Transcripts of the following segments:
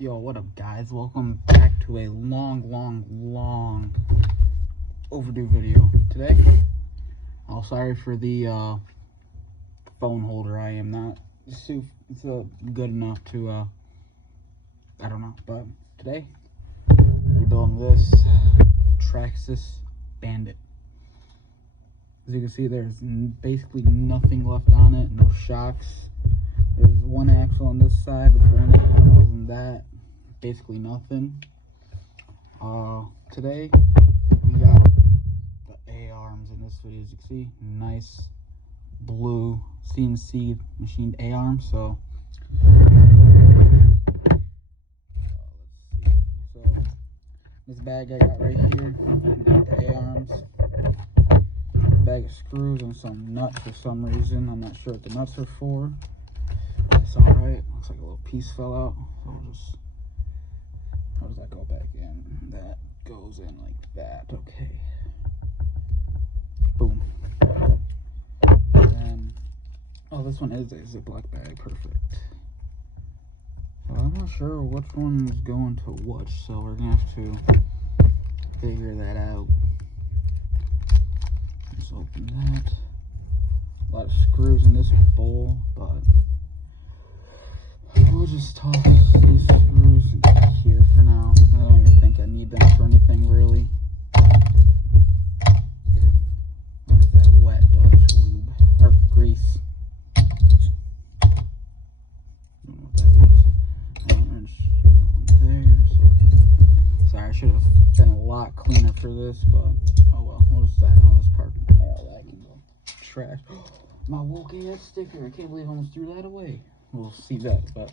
Yo, what up, guys? Welcome back to a long overdue video. Today, sorry for the phone holder. I am not good enough to, I don't know. But today, we're building this Traxxas bandit. As you can see, there's basically nothing left on it. No shocks. There's one axle on this side with one axle on that. Basically nothing. Today we got the A arms in this video. As you can see, nice blue CNC machined A arms. So let's see. So this bag I got right here, the A arms, bag of screws, and some nuts for some reason. I'm not sure what the nuts are for. It's alright. Looks like a little piece fell out. So we'll just, how does that go back in? That goes in like that. Okay. Boom. And then, oh, this one is a Ziploc bag. Perfect. So I'm not sure which one is going to which, so we're gonna have to figure that out. Just open that. A lot of screws in this bowl, but we'll just toss these screws here for now. I don't even think I need them for anything really. What is that wet Dutch lube? Or grease. Don't know what that was. Wrench there. Sorry, I should have been a lot cleaner for this, but oh well. What is that? Oh, this part. Oh, that can go trash. My woke ass sticker. I can't believe I almost threw that away. We'll see that, but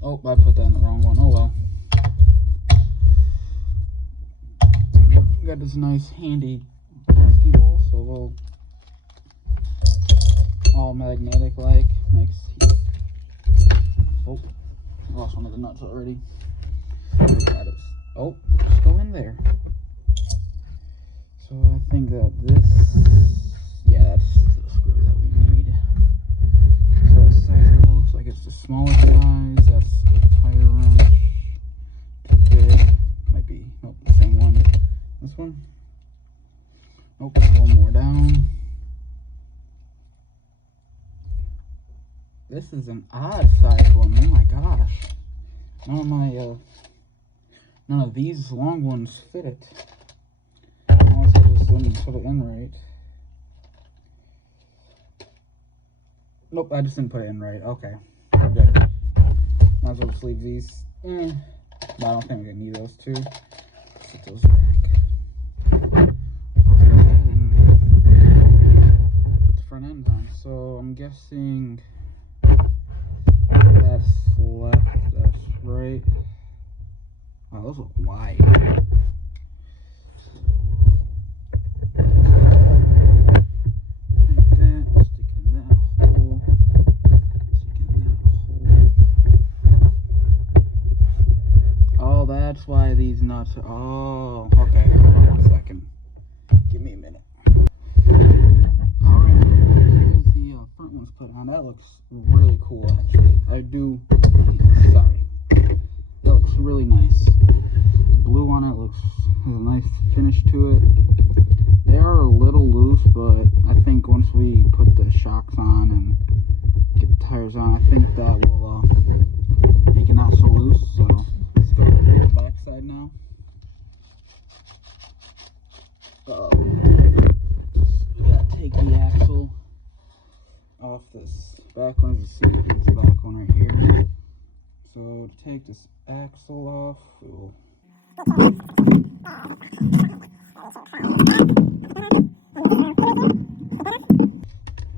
oh, I put that in the wrong one. Oh well. Got this nice handy whiskey bowl, so we'll all magnetic like makes. Oh, lost one of the nuts already. Got it. Oh, just go in there. So I think that this, yeah, that's the screw that we need. So that size of it looks like it's the smaller size. That's the tire wrench. Too big. Might be, nope, the same one. This one. Nope, one more down. This is an odd size one. Oh my gosh. None of these long ones fit it. Unless I just didn't put it in right. Nope, I just didn't put it in right. Okay, we're good. Might as well just leave these. But I don't think we're gonna need those two. Put those back. Let's go ahead and put the front end on. So I'm guessing that's left, that's right. Wow, those look wide. That's why these nuts are, oh, okay, hold on 1 second. Give me a minute. Alright, here's the front one's put on. That looks really cool, actually. Sorry. That looks really nice. The blue on it has a nice finish to it. They are a little loose, but I think once we put the shocks on and get the tires on, I think that will make it not so loose, so let's go to the back side now. We gotta take the axle off this back one. As you see, here's the back one right here. So to take this axle off, we will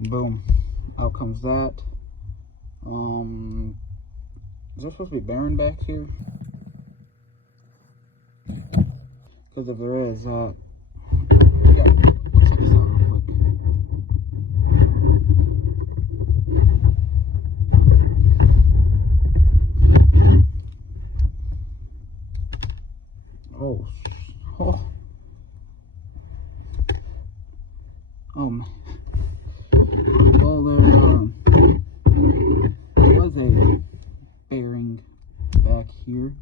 boom, out comes that. Is there supposed to be bearing backs here? Because if there is, yeah, we'll check this out real quick. Oh man. Well, there was a here.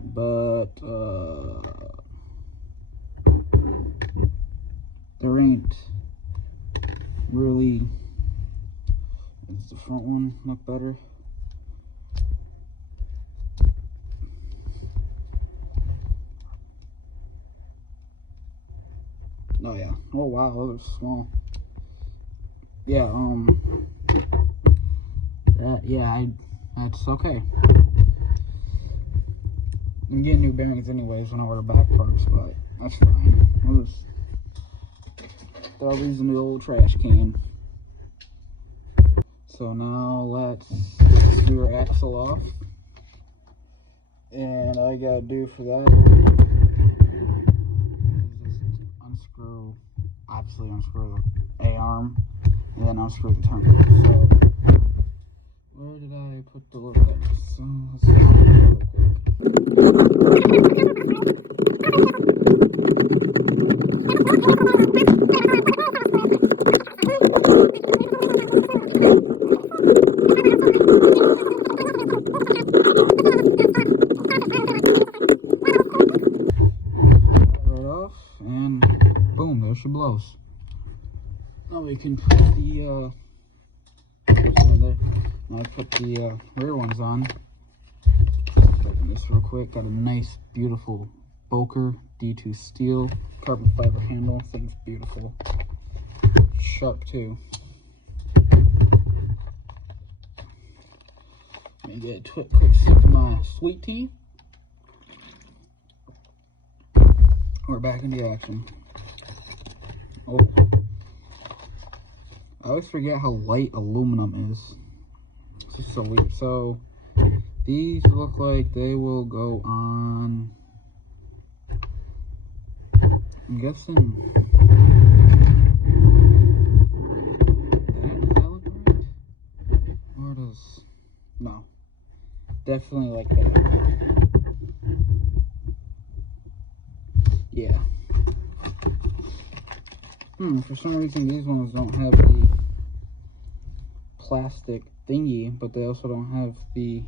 But there ain't really. Does the front one look better? Oh yeah. Oh wow, those are small. Yeah, that's okay. I'm getting new bearings anyways when I order back parts, but that's fine. I'll just throw these in the old trash can. So now let's screw our axle off. And all I gotta do for that is just unscrew, obviously unscrew the A-arm, and then unscrew the turn. So, where did I put the little thing? So, let's see real quick. Right off, and boom, there she blows. Now we can put the now I put the rear ones on. Open this real quick. Got a nice, beautiful Boker D2 steel carbon fiber handle. Thing's beautiful, sharp too. Let me get a quick sip of my sweet tea. We're back into action. Oh, I always forget how light aluminum is. It's just so weird. So these look like they will go on, I'm guessing that look right? Or does, no, definitely like that. Yeah. For some reason these ones don't have the plastic thingy, but they also don't have the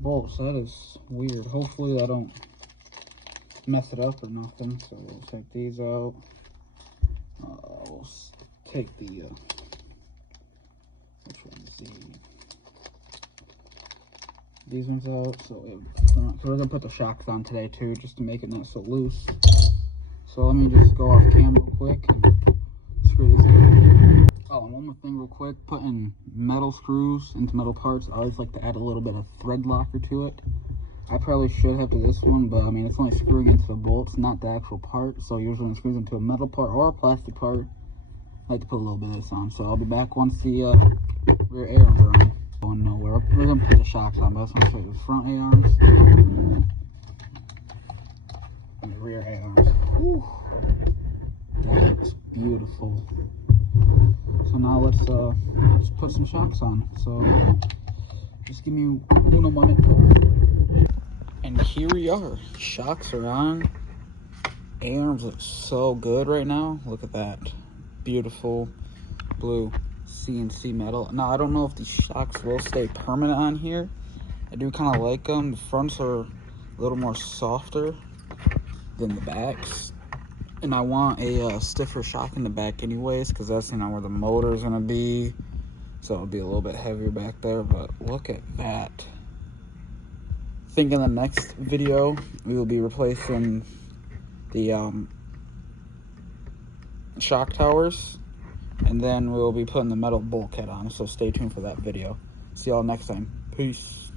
bolts. That is weird. Hopefully I don't mess it up or nothing. So we'll take these out. We'll take the which one's these ones out. So we're gonna put the shocks on today too, just to make it not so loose. So let me just go off cam real quick and screw these in. Oh, and one more thing real quick, putting metal screws into metal parts, I always like to add a little bit of thread locker to it. I probably should have to this one, but I mean, it's only screwing into the bolts, not the actual part. So usually when it screws into a metal part or a plastic part, I like to put a little bit of this on. So I'll be back once the rear A-arms are on. Going nowhere. We're going to put the shocks on, but I just want to show you the front A-arms and the rear A-arms. Whew. That looks beautiful. So now let's put some shocks on. So just give me uno momento. And here we are. Shocks are on. A-arms look so good right now. Look at that. Beautiful blue CNC metal. Now I don't know if these shocks will stay permanent on here. I do kind of like them. The fronts are a little more softer than the backs. And I want a stiffer shock in the back anyways, because that's, you know, where the motor is going to be. So it'll be a little bit heavier back there. But look at that. I think in the next video, we will be replacing the shock towers. And then we'll be putting the metal bulkhead on. So stay tuned for that video. See y'all next time. Peace.